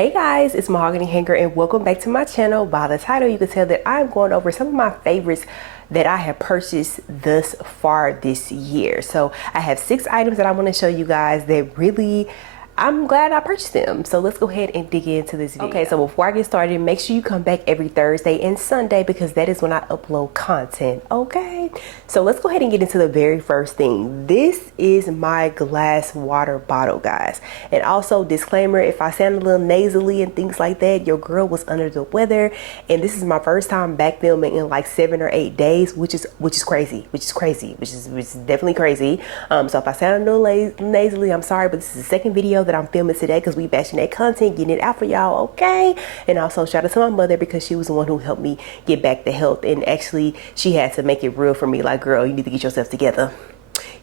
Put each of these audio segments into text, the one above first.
Hey guys, it's Mahogany Hanger and welcome back to my channel. By the title you can tell that I'm going over some of my favorites that I have purchased thus far this year. So I have 6 items that I want to show you guys that really I'm glad I purchased them. So let's go ahead and dig into this video. Okay, so before I get started, make sure you come back every Thursday and Sunday because that is when I upload content, okay? So let's go ahead and get into the very first thing. This is my glass water bottle, guys. And also, disclaimer, if I sound a little nasally and things like that, your girl was under the weather. And this is my first time back filming in like 7 or 8 days, which is crazy, which is definitely crazy. So if I sound a little nasally, I'm sorry, but this is the second video that I'm filming today because we batching that content, getting it out for y'all, okay? And also shout out to my mother because she was the one who helped me get back to health, and actually she had to make it real for me, like, girl, you need to get yourself together.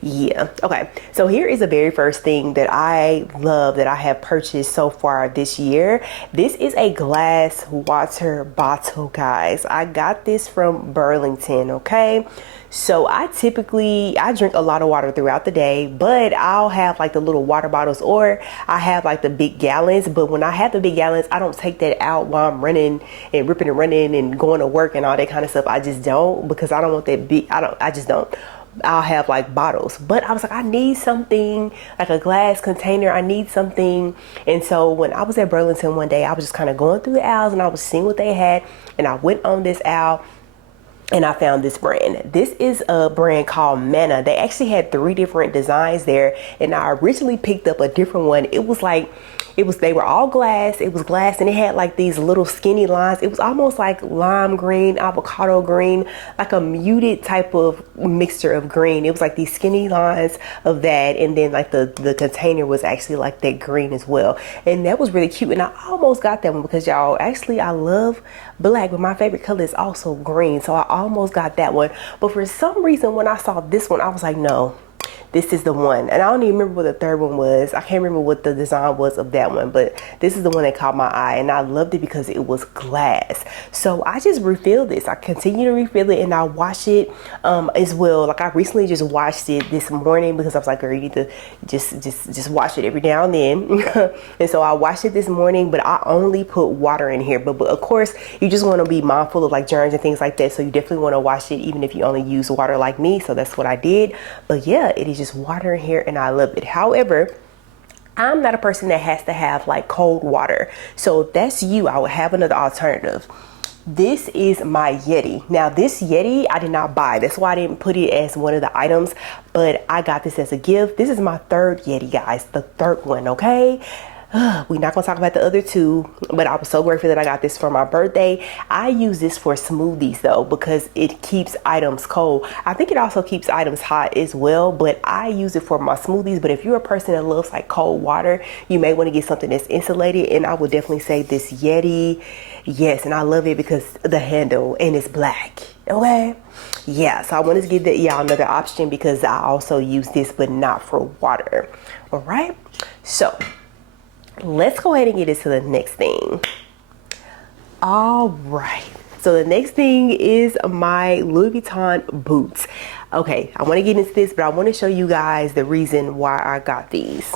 Yeah, okay, so here is the very first thing that I love that I have purchased so far this year. This is a glass water bottle, guys. I got this from Burlington, okay? So I drink a lot of water throughout the day, but I'll have like the little water bottles, or I have like the big gallons. But when I have the big gallons, I don't take that out while I'm running and ripping and running and going to work and all that kind of stuff. I just don't, because I don't want that big, I just don't. I'll have like bottles, but I was like, I need something like a glass container. I need something. And so when I was at Burlington one day, I was just kind of going through the aisles and I was seeing what they had, and I went on this aisle and I found this brand. This is a brand called Mana. They actually had 3 different designs there, and I originally picked up a different one. They were all glass. It was glass, and it had like these little skinny lines. It was almost like lime green, avocado green, like a muted type of mixture of green. It was like these skinny lines of that, and then like the container was actually like that green as well. And that was really cute, and I almost got that one because, y'all, actually I love black, but my favorite color is also green, so I almost got that one. But for some reason, when I saw this one, I was like, no, this is the one. And I don't even remember what the third one was. I can't remember what the design was of that one, but this is the one that caught my eye, and I loved it because it was glass. So I just refilled this. I continue to refill it, and I wash it as well. Like, I recently just washed it this morning because I was like, girl, you need to just wash it every now and then. And so I washed it this morning, but I only put water in here. But of course, you just want to be mindful of like germs and things like that. So you definitely want to wash it even if you only use water like me. So that's what I did. But yeah, it is just water in here, and I love it. However, I'm not a person that has to have like cold water. So if that's you, I would have another alternative. This is my Yeti. Now, this Yeti I did not buy. That's why I didn't put it as one of the items, but I got this as a gift. This is my 3rd Yeti, guys, the 3rd one, okay? We're not gonna talk about the other 2, but I was so grateful that I got this for my birthday. I use this for smoothies though, because it keeps items cold. I think it also keeps items hot as well, but I use it for my smoothies. But if you're a person that loves like cold water, you may want to get something that's insulated, and I would definitely say this Yeti. Yes, and I love it because the handle, and it's black, okay? Yeah, so I wanted to give y'all another option because I also use this, but not for water. All right, so let's go ahead and get into the next thing. All right, so the next thing is my Louis Vuitton boots. Okay, I want to get into this, but I want to show you guys the reason why I got these.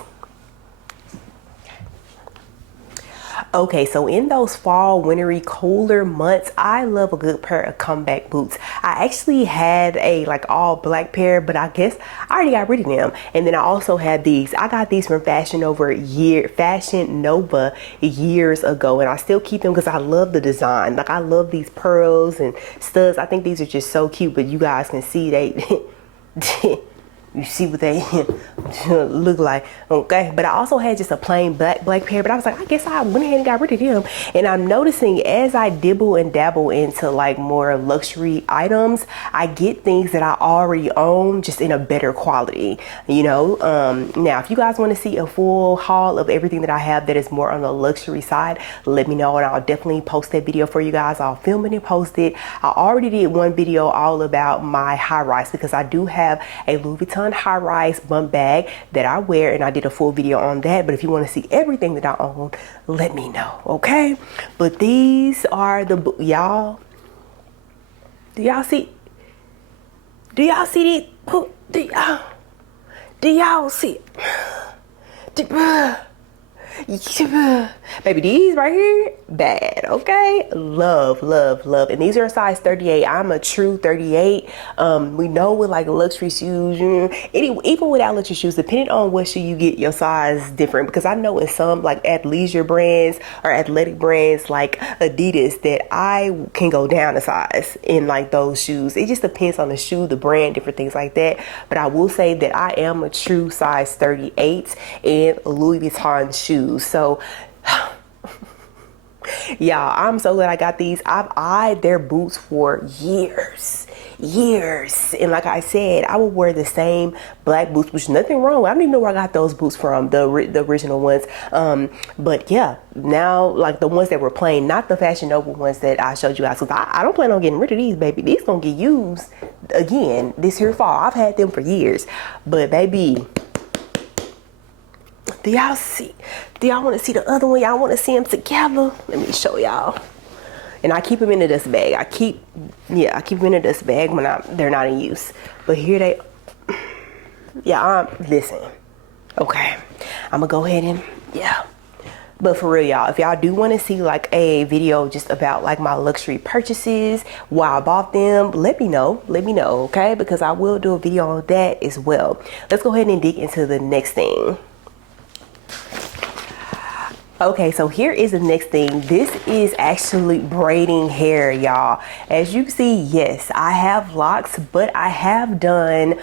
Okay, so in those fall, wintry, colder months, I love a good pair of comeback boots. I actually had a like all black pair, but I guess I already got rid of them. And then I also had these. I got these from Fashion Nova years ago, and I still keep them because I love the design. Like, I love these pearls and studs. I think these are just so cute, but you guys can see they you see what they look like, okay? But I also had just a plain black pair, but I was like, I guess I went ahead and got rid of them. And I'm noticing as I dibble and dabble into like more luxury items, I get things that I already own just in a better quality, you know? Now, if you guys want to see a full haul of everything that I have that is more on the luxury side, let me know, and I'll definitely post that video for you guys. I'll film it and post it. I already did one video all about my high rise because I do have a Louis Vuitton high rise bump bag that I wear, and I did a full video on that. But if you want to see everything that I own, let me know, okay? But these are the y'all. Do y'all see? Do y'all see it? Do y'all see it? Baby, these right here, bad, okay? Love, love, love. And these are a size 38. I'm a true 38. We know with like luxury shoes, even without luxury shoes, depending on what shoe you get, your size is different. Because I know in some like athleisure brands or athletic brands like Adidas that I can go down a size in like those shoes. It just depends on the shoe, the brand, different things like that. But I will say that I am a true size 38 in Louis Vuitton shoes. So y'all, I'm so glad I got these. I've eyed their boots for years. And like I said, I would wear the same black boots, which is nothing wrong with. I don't even know where I got those boots from, the original ones. But yeah, now like the ones that were plain, not the Fashion Nova ones that I showed you guys. Cause I don't plan on getting rid of these, baby. These gonna get used again this here fall. I've had them for years, but baby, do y'all see? Do y'all want to see the other one? Y'all want to see them together? Let me show y'all. And I keep them in the dust bag. I keep them in the dust bag when they're not in use. But here they, listen. Okay, I'm gonna go ahead and But for real, y'all, if y'all do want to see like a video just about like my luxury purchases, why I bought them, let me know, okay? Because I will do a video on that as well. Let's go ahead and dig into the next thing. Okay, so here is the next thing. This is actually braiding hair, y'all. As you can see, yes, I have locks, but I have done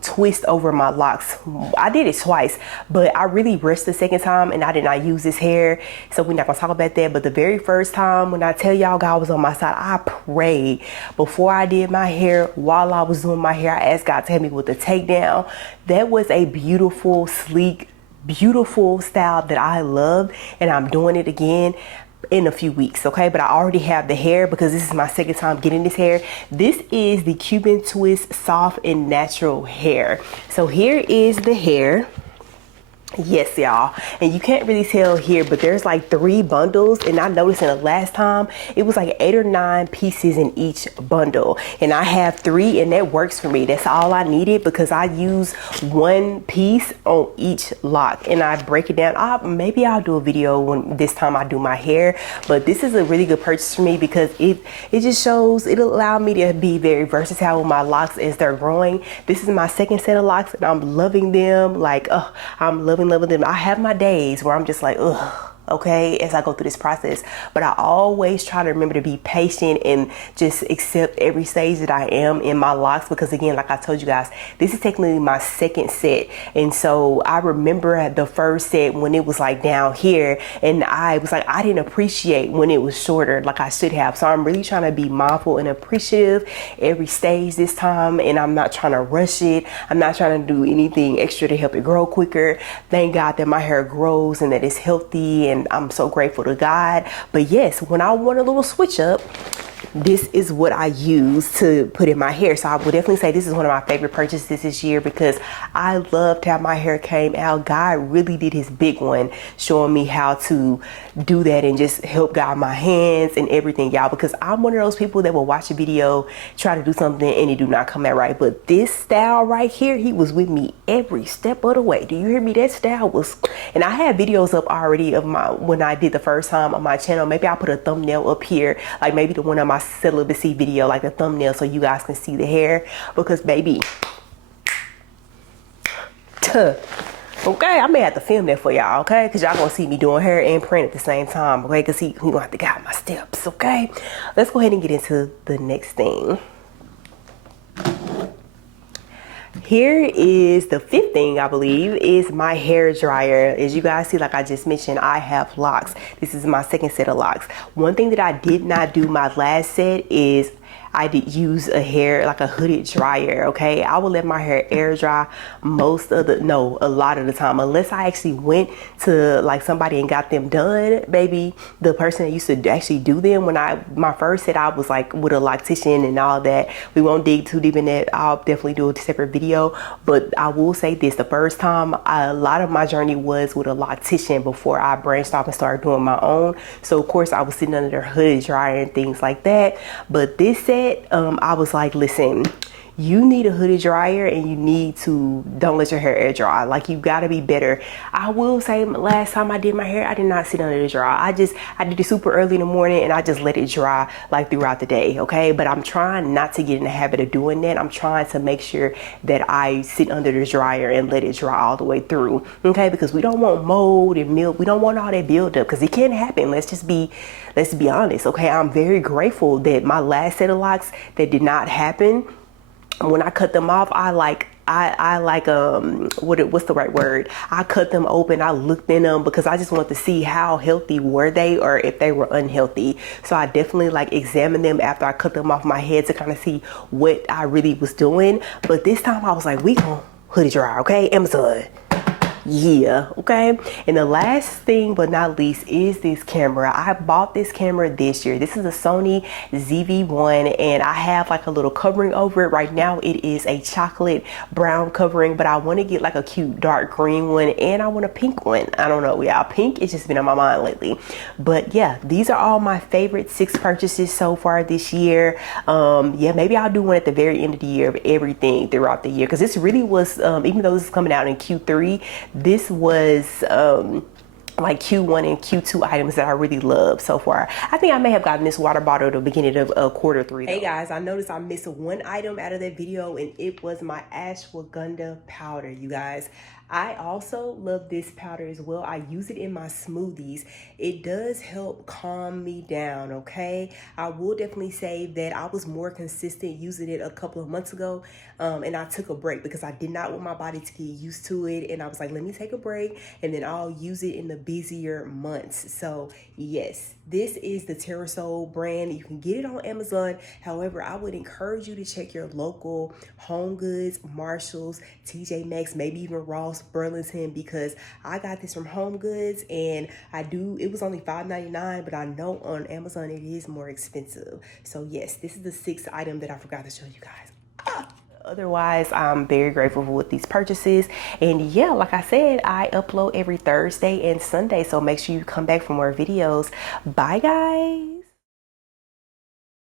twist over my locks. I did it twice, but I really rushed the second time and I did not use this hair. So we're not gonna talk about that. But the very first time when I tell y'all God was on my side, I prayed before I did my hair. While I was doing my hair, I asked God to help me with the takedown. That was a beautiful, sleek, beautiful style that I love, and I'm doing it again in a few weeks, okay? But I already have the hair because this is my second time getting this hair. This is the Cuban Twist Soft and Natural Hair. So here is the hair. Yes, y'all, and you can't really tell here, but there's like 3 bundles, and I noticed in the last time it was like 8 or 9 pieces in each bundle, and I have 3, and that works for me. That's all I needed because I use 1 piece on each lock, and I break it down. Maybe I'll do a video when this time I do my hair, but this is a really good purchase for me because it just shows it'll allow me to be very versatile with my locks as they're growing. This is my second set of locks, and I'm loving them. Like, I'm loving them. I have my days where I'm just like, ugh, okay, as I go through this process, but I always try to remember to be patient and just accept every stage that I am in my locks, because again, like I told you guys, this is technically my second set. And so I remember at the first set when it was like down here, and I was like, I didn't appreciate when it was shorter like I should have. So I'm really trying to be mindful and appreciative every stage this time, and I'm not trying to rush it. I'm not trying to do anything extra to help it grow quicker. Thank God that my hair grows and that it's healthy, and I'm so grateful to God. But yes, when I want a little switch up, this is what I use to put in my hair. So I would definitely say this is one of my favorite purchases this year because I loved how my hair came out. God really did his big one, showing me how to do that and just help guide my hands and everything, y'all, because I'm one of those people that will watch a video, try to do something, and it do not come out right. But this style right here, he was with me every step of the way. Do you hear me? That style was, and I had videos up already of my, when I did the first time on my channel. Maybe I'll put a thumbnail up here, like maybe the one of my celibacy video, like the thumbnail, so you guys can see the hair, because baby, okay, I may have to film that for y'all, okay, because y'all gonna see me doing hair and print at the same time, okay, because we gonna have to guide my steps, okay. Let's go ahead and get into the next thing. Here is the 5th thing, I believe, is my hair dryer. As you guys see, like I just mentioned, I have locks. This is my second set of locks. One thing that I did not do my last set is I did use a hooded dryer, okay? I will let my hair air dry a lot of the time, unless I actually went to like somebody and got them done, baby. The person that used to actually do them, my first set, I was like with a loctician and all that. We won't dig too deep in that. I'll definitely do a separate video, but I will say this, the first time, a lot of my journey was with a loctician before I branched off and started doing my own. So of course I was sitting under their hooded dryer and things like that. But this set, I was like, listen, you need a hooded dryer, and you need to don't let your hair air dry. Like, you gotta be better. I will say, last time I did my hair, I did not sit under the dryer. I did it super early in the morning, and I just let it dry like throughout the day, okay? But I'm trying not to get in the habit of doing that. I'm trying to make sure that I sit under the dryer and let it dry all the way through, okay? Because we don't want mold and milk. We don't want all that buildup, because it can happen. Let's be honest, okay? I'm very grateful that my last set of locks, that did not happen. When I cut them off, what's the right word? I cut them open. I looked in them because I just wanted to see how healthy were they, or if they were unhealthy. So I definitely like examined them after I cut them off my head to kind of see what I really was doing. But this time I was like, we gonna hoodie dry, okay? Amazon. Yeah, okay. And the last thing but not least is this camera. I bought this camera this year. This is a Sony ZV-1, and I have like a little covering over it. Right now it is a chocolate brown covering, but I want to get like a cute dark green one, and I want a pink one. I don't know, yeah, pink, it's just been on my mind lately. But yeah, these are all my favorite 6 purchases so far this year. Yeah, maybe I'll do one at the very end of the year of everything throughout the year, because this really was, even though this is coming out in Q3, this was like Q1 and Q2 items that I really love so far. I think I may have gotten this water bottle at the beginning of quarter 3 though. Hey guys, I noticed I missed one item out of that video, and it was my ashwagandha powder, you guys. I also love this powder as well. I use it in my smoothies. It does help calm me down, okay? I will definitely say that I was more consistent using it a couple of months ago, and I took a break because I did not want my body to get used to it, and I was like, let me take a break, and then I'll use it in the busier months. So yes, this is the Terrasol brand. You can get it on Amazon. However, I would encourage you to check your local Home Goods, Marshalls, TJ Maxx, maybe even Ross, Burlington, because I got this from Home Goods, and it was only $5.99, but I know on Amazon it is more expensive. So yes, this is the 6th item that I forgot to show you guys. Otherwise, I'm very grateful with these purchases. And yeah, like I said, I upload every Thursday and Sunday, so make sure you come back for more videos. Bye guys.